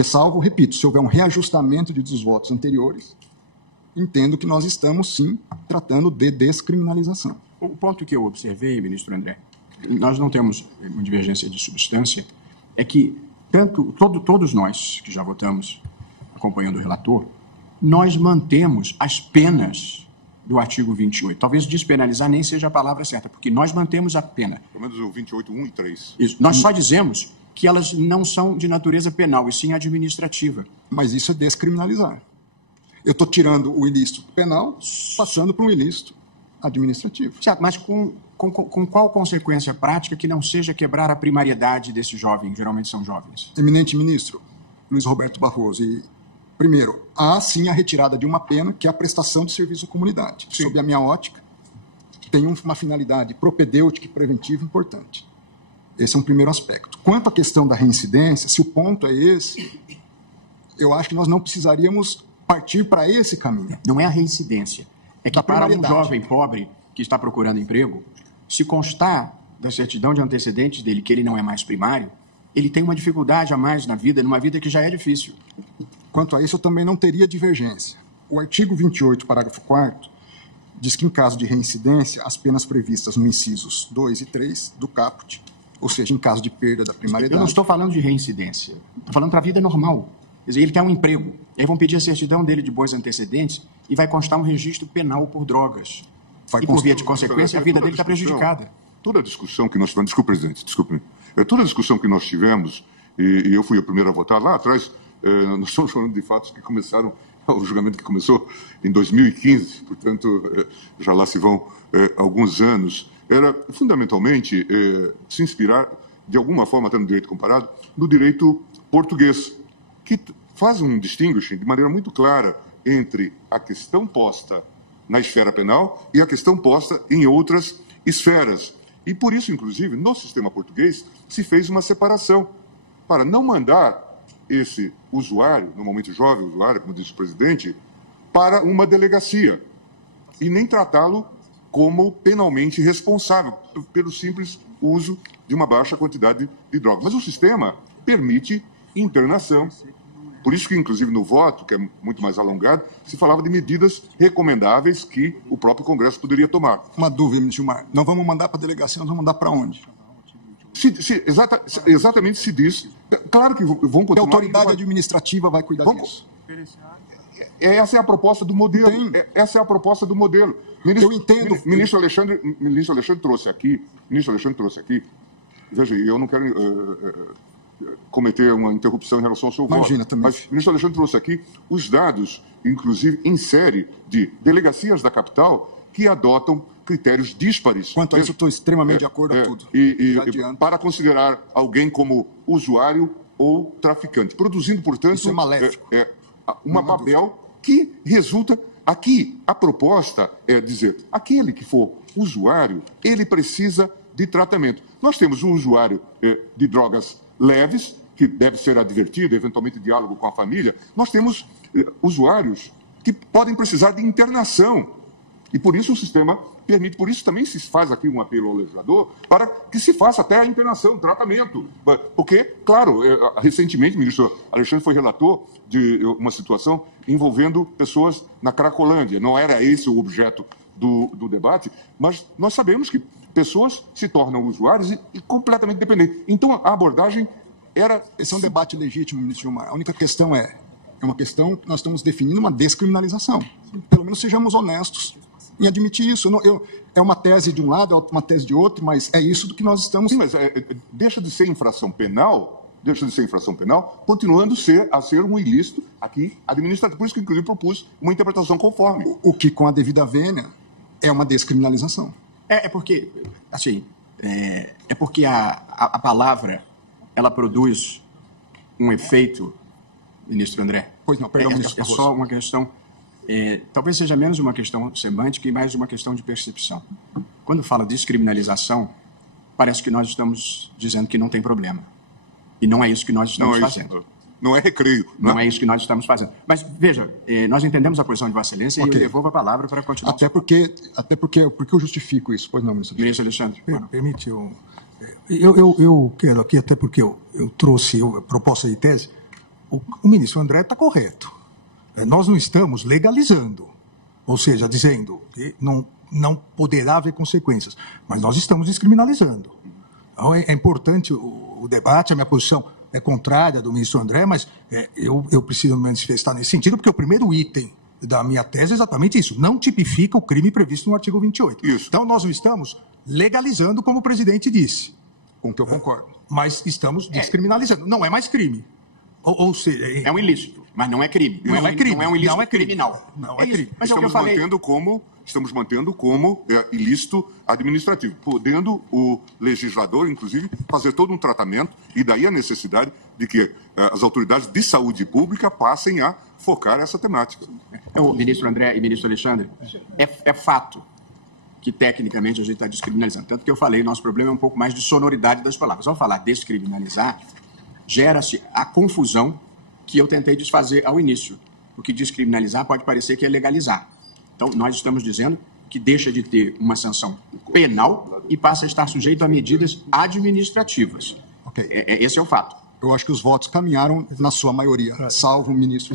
Porque, salvo, repito, se houver um reajustamento dos votos anteriores, entendo que nós estamos, sim, tratando de descriminalização. O ponto que eu observei, ministro André, nós não temos uma divergência de substância, é que todos nós que já votamos acompanhando o relator, nós mantemos as penas do artigo 28. Talvez despenalizar nem seja a palavra certa, porque nós mantemos a pena. Pelo menos o 28, 1 e 3. Isso. Nós só dizemos que elas não são de natureza penal, e sim administrativa. Mas isso é descriminalizar. Eu estou tirando o ilícito penal, passando para um ilícito administrativo. Certo, mas com qual consequência prática que não seja quebrar a primariedade desses jovens, geralmente são jovens? Eminente ministro Luiz Roberto Barroso, primeiro, há sim a retirada de uma pena, que é a prestação de serviço à comunidade. Sim. Sob a minha ótica, tem uma finalidade propedêutica e preventiva importante. Esse é um primeiro aspecto. Quanto à questão da reincidência, se o ponto é esse, eu acho que nós não precisaríamos partir para esse caminho. Não é a reincidência. É que para um jovem pobre que está procurando emprego, se constar da certidão de antecedentes dele que ele não é mais primário, ele tem uma dificuldade a mais na vida, numa vida que já é difícil. Quanto a isso, eu também não teria divergência. O artigo 28, parágrafo 4º, diz que, em caso de reincidência, as penas previstas no incisos 2 e 3 do caput, ou seja, em caso de perda da primariedade... Eu não estou falando de reincidência. Estou falando para a vida normal. Quer dizer, ele tem um emprego. Aí vão pedir a certidão dele de bons antecedentes e vai constar um registro penal por drogas. E, por via de consequência, a vida dele está prejudicada. Toda a discussão que nós tivemos... Desculpe, presidente, desculpe. Toda a discussão que nós tivemos, e eu fui o primeiro a votar lá atrás, nós estamos falando de fatos que começaram... O julgamento que começou em 2015, portanto, já lá se vão alguns anos, era fundamentalmente se inspirar, de alguma forma, até no direito comparado, no direito português, que faz um distinguishing de maneira muito clara entre a questão posta na esfera penal e a questão posta em outras esferas. E por isso, inclusive, no sistema português, se fez uma separação para não mandar esse usuário, normalmente jovem usuário, como disse o presidente, para uma delegacia e nem tratá-lo como penalmente responsável pelo simples uso de uma baixa quantidade de droga. Mas o sistema permite internação. Por isso que, inclusive, no voto, que é muito mais alongado, se falava de medidas recomendáveis que o próprio Congresso poderia tomar. Uma dúvida, ministro Gilmar. Não vamos mandar para a delegacia, nós vamos mandar para onde? Exatamente se diz. Claro que vão continuar... A autoridade administrativa vai cuidar disso. Essa é a proposta do modelo. Essa é a proposta do modelo. Eu entendo. Ministro Alexandre trouxe aqui. Veja, eu não quero cometer uma interrupção em relação ao seu voto. Imagina, também. Mas o ministro Alexandre trouxe aqui os dados, inclusive em série, de delegacias da capital que adotam critérios díspares. Quanto a isso, estou extremamente de acordo com tudo. Para considerar alguém como usuário ou traficante, produzindo, portanto, isso é maléfico. Uma Babel que resulta... Aqui, a proposta é dizer, aquele que for usuário, ele precisa de tratamento. Nós temos um usuário de drogas leves, que deve ser advertido, eventualmente diálogo com a família. Nós temos usuários que podem precisar de internação. E por isso o sistema permite, por isso também se faz aqui um apelo ao legislador para que se faça até a internação, o tratamento. Porque, claro, recentemente o ministro Alexandre foi relator de uma situação envolvendo pessoas na Cracolândia. Não era esse o objeto do debate, mas nós sabemos que pessoas se tornam usuários e completamente dependentes. Então a abordagem era... Esse é um debate legítimo, ministro Gilmar. A única questão é uma questão que nós estamos definindo uma descriminalização. Pelo menos sejamos honestos em admitir isso. É uma tese de um lado, é uma tese de outro, mas é isso do que nós estamos... Sim, mas deixa de ser infração penal, continuando a ser um ilícito aqui administrativo. Por isso que, inclusive, propus uma interpretação conforme. O que, com a devida vênia, é uma descriminalização. Porque, assim, porque a palavra, ela produz um efeito, ministro André. Pois não, perdão, ministro Barroso. É só uma questão... talvez seja menos uma questão semântica e mais uma questão de percepção. Quando fala de descriminalização, parece que nós estamos dizendo que não tem problema. E não é isso que nós estamos fazendo. Não é recreio. Não é isso que nós estamos fazendo. Mas, veja, nós entendemos a posição de Vossa Excelência e eu devolvo a palavra para continuar. Até porque eu justifico isso. Pois não, ministro. Ministro Alexandre. Permite, eu quero aqui, até porque eu trouxe a proposta de tese, o ministro André está correto. Nós não estamos legalizando, ou seja, dizendo que não poderá haver consequências, mas nós estamos descriminalizando. Então, é importante o debate, a minha posição é contrária do ministro André, mas eu preciso me manifestar nesse sentido, porque o primeiro item da minha tese é exatamente isso, não tipifica o crime previsto no artigo 28. Isso. Então, nós não estamos legalizando, como o presidente disse. Com que eu concordo. Mas estamos descriminalizando. Não é mais crime. Ou seja... É um ilícito, mas não é crime. Não é crime. Não é um ilícito Não é crime. criminal. Não é crime. Mas é o que eu falei. Estamos mantendo como ilícito administrativo, podendo o legislador, inclusive, fazer todo um tratamento, e daí a necessidade de que as autoridades de saúde pública passem a focar essa temática. Ministro André e ministro Alexandre, é fato que tecnicamente a gente está descriminalizando. Tanto que eu falei, nosso problema é um pouco mais de sonoridade das palavras. Ao falar descriminalizar, gera-se a confusão que eu tentei desfazer ao início. Porque descriminalizar pode parecer que é legalizar. Então, nós estamos dizendo que deixa de ter uma sanção penal e passa a estar sujeito a medidas administrativas. Ok. Esse é o fato. Eu acho que os votos caminharam na sua maioria, salvo o ministro